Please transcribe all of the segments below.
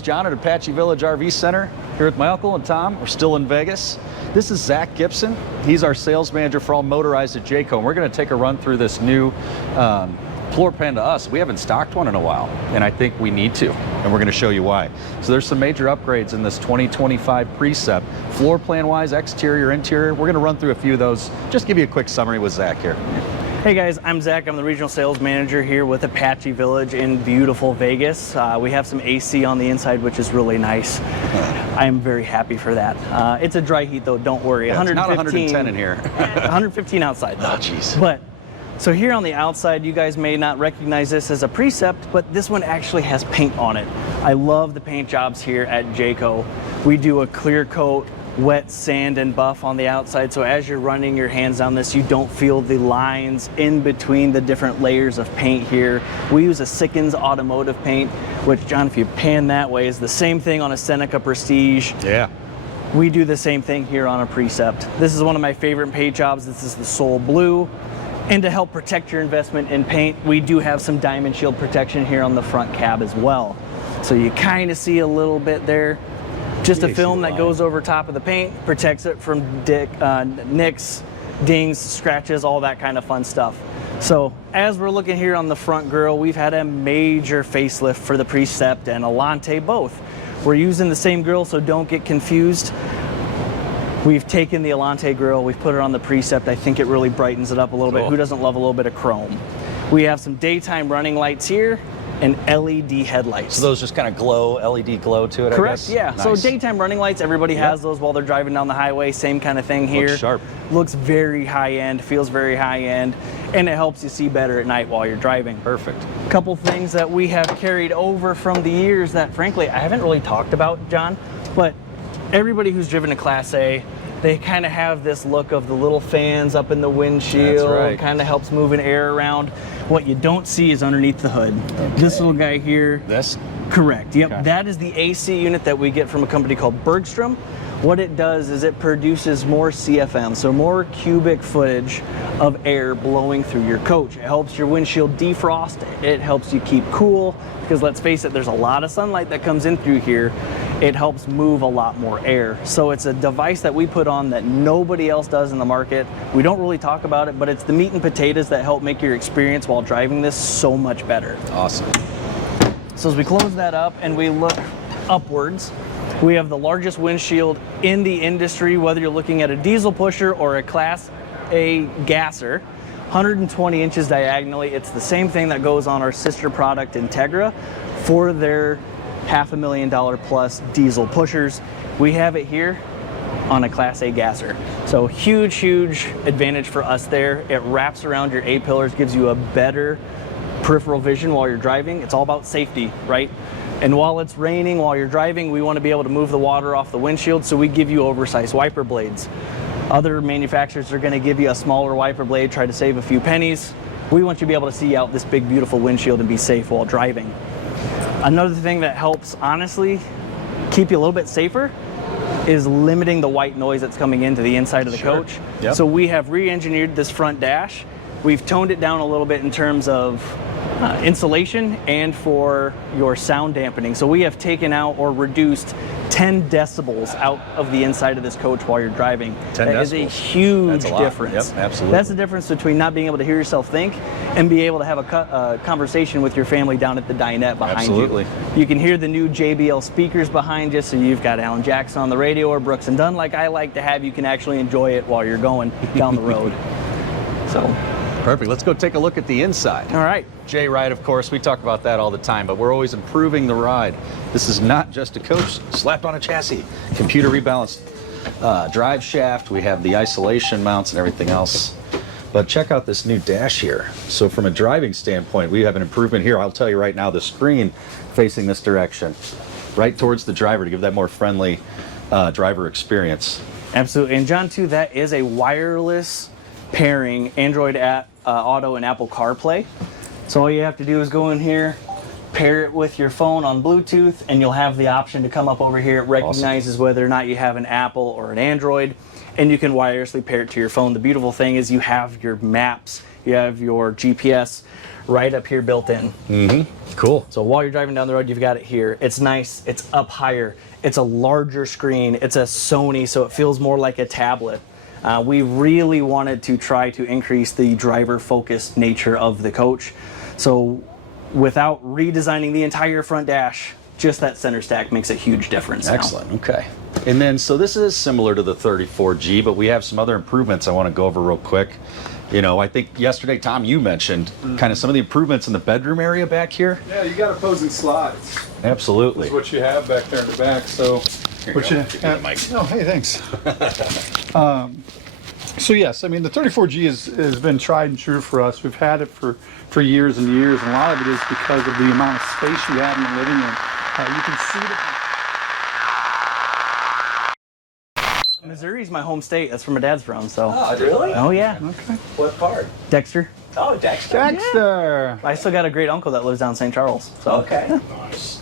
it's John at Apache Village RV Center here with my uncle and Tom. We're still in Vegas. This is Zach Gibson. He's our sales manager for all motorized at Jayco, and we're going to take a run through this new floor plan to us. We haven't stocked one in a while, and I think we need to, and we're going to show you why. So there's some major upgrades in this 2025 Precept. Floor plan wise, exterior, interior, we're going to run through a few of those. Just give you a quick summary with Zach here. Hey guys, I'm Zach. I'm the regional sales manager here with Apache Village in beautiful Vegas. We have some AC on the inside, which is really nice. I am very happy for that. It's a dry heat though, don't worry. Yeah, it's not 110 in here. 115 outside though. Oh, jeez. But so here on the outside, you guys may not recognize this as a Precept, but this one actually has paint on it. I love the paint jobs here at Jayco. We do a clear coat, wet sand and buff on the outside, so as you're running your hands down this, you don't feel the lines in between the different layers of paint here. We use a Sickens automotive paint, which, John, if you pan that way, is the same thing on a Seneca Prestige. Yeah. We do the same thing here on a Precept. This is one of my favorite paint jobs. This is the Soul Blue. And to help protect your investment in paint, we do have some diamond shield protection here on the front cab as well. So you kind of see a little bit there. Just a film that goes over top of the paint, protects it from nicks, dings, scratches, all that kind of fun stuff. So as we're looking here on the front grille, we've had a major facelift for the Precept and Alante both. We're using the same grille, so don't get confused. We've taken the Alante grille, we've put it on the Precept. I think it really brightens it up a little bit. Who doesn't love a little bit of chrome? We have some daytime running lights here and LED headlights. So those just kind of glow, LED glow to it, correct, I guess? yeah. Nice. So daytime running lights, everybody has those while they're driving down the highway. Same kind of thing here. Looks sharp. Looks very high end, feels very high end, and it helps you see better at night while you're driving. Perfect. A couple things that we have carried over from the years that frankly I haven't really talked about, John, but everybody who's driven a Class A, they kind of have this look of the little fans up in the windshield. That's right. Kind of helps moving air around. What you don't see is underneath the hood. Okay. This little guy here. This? Correct, yep. Okay. That is the AC unit that we get from a company called Bergstrom. What it does is it produces more CFM, so more cubic footage of air blowing through your coach. It helps your windshield defrost. It helps you keep cool, because let's face it, there's a lot of sunlight that comes in through here. It helps move a lot more air. So it's a device that we put on that nobody else does in the market. We don't really talk about it, but it's the meat and potatoes that help make your experience while driving this so much better. Awesome. So as we close that up and we look upwards, we have the largest windshield in the industry, whether you're looking at a diesel pusher or a Class A gasser. 120 inches diagonally. It's the same thing that goes on our sister product Integra for their $500,000 plus diesel pushers. We have it here on a Class A gasser. So huge, huge advantage for us there. It wraps around your A-pillars, gives you a better peripheral vision while you're driving. It's all about safety, right? And while it's raining, while you're driving, we want to be able to move the water off the windshield, so we give you oversized wiper blades. Other manufacturers are going to give you a smaller wiper blade, try to save a few pennies. We want you to be able to see out this big, beautiful windshield and be safe while driving. Another thing that helps, honestly, keep you a little bit safer is limiting the white noise that's coming into the inside of the coach. Yep. So we have re-engineered this front dash. We've toned it down a little bit in terms of insulation and for your sound dampening. So we have taken out or reduced 10 decibels out of the inside of this coach while you're driving. 10 that decibels. is a huge difference. Yep, absolutely. That's the difference between not being able to hear yourself think and be able to have a conversation with your family down at the dinette behind you. You can hear the new JBL speakers behind you, so you've got Alan Jackson on the radio or Brooks and Dunn like I like to have. You can actually enjoy it while you're going down the road. So. Perfect. Let's go take a look at the inside. All right. JRide, of course, we talk about that all the time, but we're always improving the ride. This is not just a coach slapped on a chassis. Computer rebalanced drive shaft. We have the isolation mounts and everything else. But check out this new dash here. So from a driving standpoint, we have an improvement here. I'll tell you right now, the screen facing this direction, right towards the driver to give that more friendly driver experience. Absolutely. And John, too, that is a wireless pairing, Android Auto and Apple CarPlay. So all you have to do is go in here, pair it with your phone on Bluetooth, and you'll have the option to come up over here. It recognizes whether or not you have an Apple or an Android, and you can wirelessly pair it to your phone. The beautiful thing is you have your maps You have your GPS right up here built in. Cool. So while you're driving down the road, you've got it here. It's nice, it's up higher, it's a larger screen, it's a Sony, so it feels more like a tablet. We really wanted to try to increase the driver-focused nature of the coach. So without redesigning the entire front dash, just that center stack makes a huge difference now. Excellent. Okay. And then, so this is similar to the 34G, but we have some other improvements I want to go over real quick. You know, I think yesterday, Tom, you mentioned kind of some of the improvements in the bedroom area back here. Yeah, you got opposing slides. Absolutely. That's what you have back there in the back. So, What you have? Oh, hey, thanks. So yes, I mean the 34G has been tried and true for us. We've had it for years and years, and a lot of it is because of the amount of space you have in the living room. You can see the Missouri's my home state. That's where my dad's from. So. Oh, really? Oh yeah. Okay. What part? Dexter. Oh, Dexter. Dexter. I still got a great uncle that lives down St. Charles. So. Okay. Nice.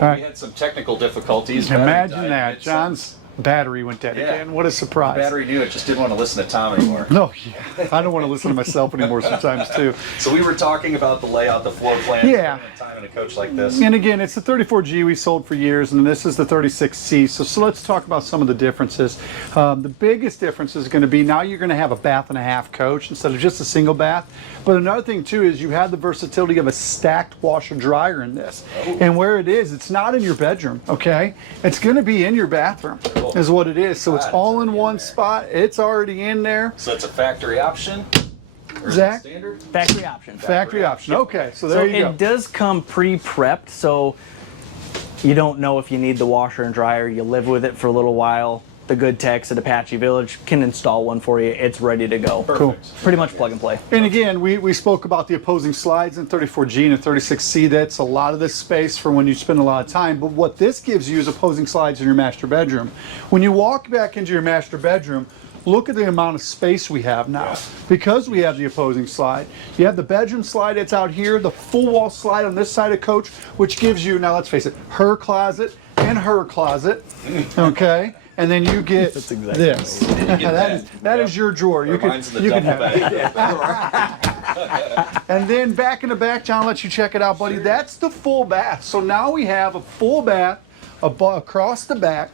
All right. We had some technical difficulties. Imagine that. John's battery went dead again. What a surprise. The battery knew it, just didn't want to listen to Tom anymore. No, yeah. I don't want to listen to myself anymore sometimes too. So we were talking about the layout, the floor plan, Yeah. spending time in a coach like this. And again, it's the 34G we sold for years, and this is the 36C. So let's talk about some of the differences. The biggest difference is going to be now you're going to have a bath and a half coach instead of just a single bath. But another thing too is you have the versatility of a stacked washer dryer in this. And where it is, it's not in your bedroom, okay? It's going to be in your bathroom is what it is. So it's all in one spot. It's already in there. So it's a factory option? Or is it Zach? standard? Factory option. Factory option. Okay, so So there you it go. does come pre-prepped, so you don't know if you need the washer and dryer. You live with it for a little while. The good techs at Apache Village can install one for you. It's ready to go. Cool. Pretty much plug and play. And again, we spoke about the opposing slides in 34G and 36C. That's a lot of this space for when you spend a lot of time. But what this gives you is opposing slides in your master bedroom. When you walk back into your master bedroom, look at the amount of space we have now. Because we have the opposing slide. You have the bedroom slide that's out here, the full wall slide on this side of coach, which gives you, now let's face it, her closet and her closet. Okay? And then you get this. That is your drawer. You can have it. And then back in the back, John, I'll let you check it out, buddy. That's the full bath. So now we have a full bath across the back.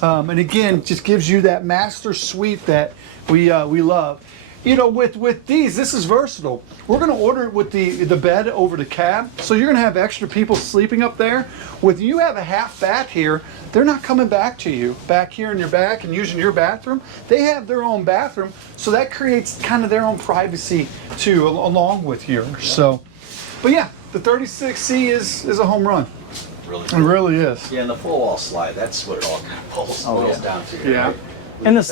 And again, just gives you that master suite that we love. You know, with these, this is versatile. We're going to order it with the bed over the cab, so you're going to have extra people sleeping up there. With you have a half bath here, they're not coming back to you back here in your back and using your bathroom. They have their own bathroom, so that creates kind of their own privacy too, along with yours. So, but yeah, the 36C is a home run. Really It really is. Yeah, and the full wall slide, that's what it all kind of boils down to. Yeah. Right? And the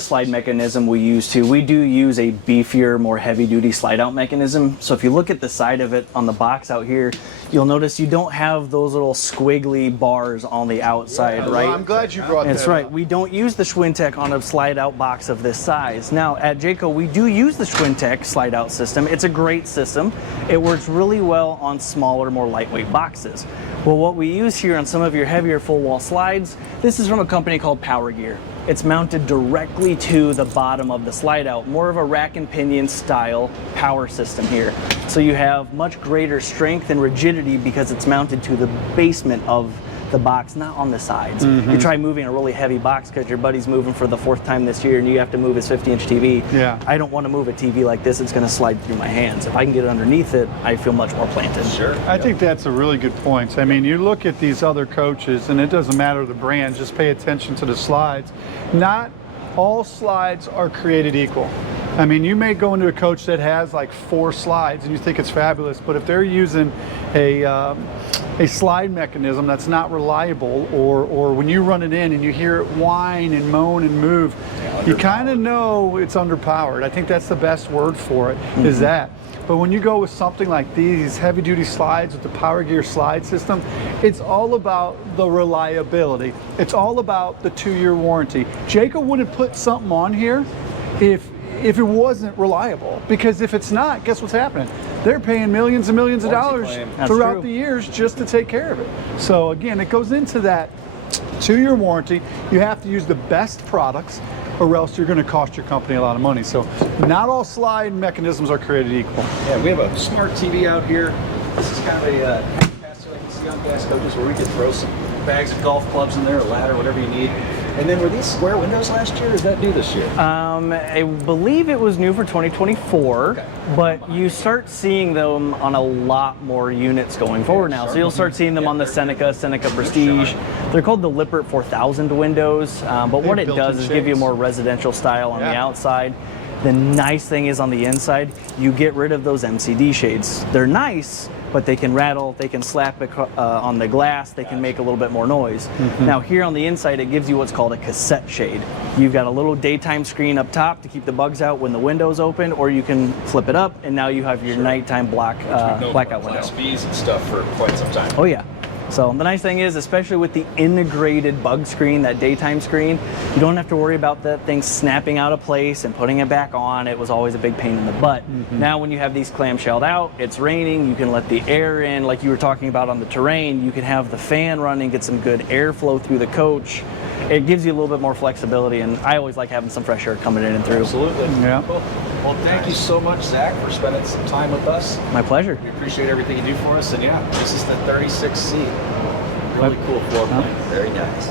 slide mechanism we use too. We do use a beefier, more heavy-duty slide-out mechanism. So if you look at the side of it on the box out here, you'll notice you don't have those little squiggly bars on the outside, right? Well, I'm glad you brought that That's right. up. We don't use the Schwintek on a slide-out box of this size. Now, at Jayco, we do use the Schwintek slide-out system. It's a great system. It works really well on smaller, more lightweight boxes. Well, what we use here on some of your heavier full-wall slides, this is from a company called Power Gear. It's mounted directly to the bottom of the slide out, more of a rack and pinion style power system here. So you have much greater strength and rigidity because it's mounted to the basement of the box, not on the sides. You try moving a really heavy box because your buddy's moving for the 4th time this year and you have to move his 50-inch TV. Yeah. I don't want to move a TV like this. It's going to slide through my hands. If I can get it underneath it, I feel much more planted. Sure. I think that's a really good point. I mean, you look at these other coaches, and it doesn't matter the brand, just pay attention to the slides. Not all slides are created equal. I mean, you may go into a coach that has like 4 slides and you think it's fabulous, but if they're using a slide mechanism that's not reliable, or when you run it in and you hear it whine and moan and move, you kind of know it's underpowered. I think that's the best word for it, is that. But when you go with something like these heavy-duty slides with the Power Gear slide system, it's all about the reliability. It's all about the 2-year warranty. Jayco wouldn't put something on here if it wasn't reliable, because if it's not, guess what's happening? They're paying millions and millions of dollars throughout the years just to take care of it. So again, it goes into that 2-year warranty. You have to use the best products. or else you're going to cost your company a lot of money. So not all slide mechanisms are created equal. Yeah, we have a smart TV out here. This is kind of a pass like you see on gas coaches where we can throw some bags of golf clubs in there, a ladder, whatever you need. And then were these square windows last year, or is that new this year? I believe it was new for 2024, Okay. but you start seeing them on a lot more units going forward now. So you'll start seeing them on the Seneca Prestige. They're called the Lippert 4000 windows, but what it does is give you a more residential style on the outside. The nice thing is on the inside, you get rid of those MCD shades. They're nice, but they can rattle, they can slap it on the glass, they can make a little bit more noise. Now here on the inside, it gives you what's called a cassette shade. You've got a little daytime screen up top to keep the bugs out when the window's open, or you can flip it up and now you have your nighttime blackout window. Class Bs and stuff for quite some time. Oh yeah. So the nice thing is, especially with the integrated bug screen, that daytime screen, you don't have to worry about that thing snapping out of place and putting it back on. It was always a big pain in the butt. Now when you have these clamshelled out, it's raining, you can let the air in, like you were talking about on the Terrain, you can have the fan running, get some good airflow through the coach. It gives you a little bit more flexibility, and I always like having some fresh air coming in and through. Absolutely. Yeah. Well, thank you so much, Zach, for spending some time with us. My pleasure. We appreciate everything you do for us, and yeah, this is the 36C. Really cool floor plan. Very nice.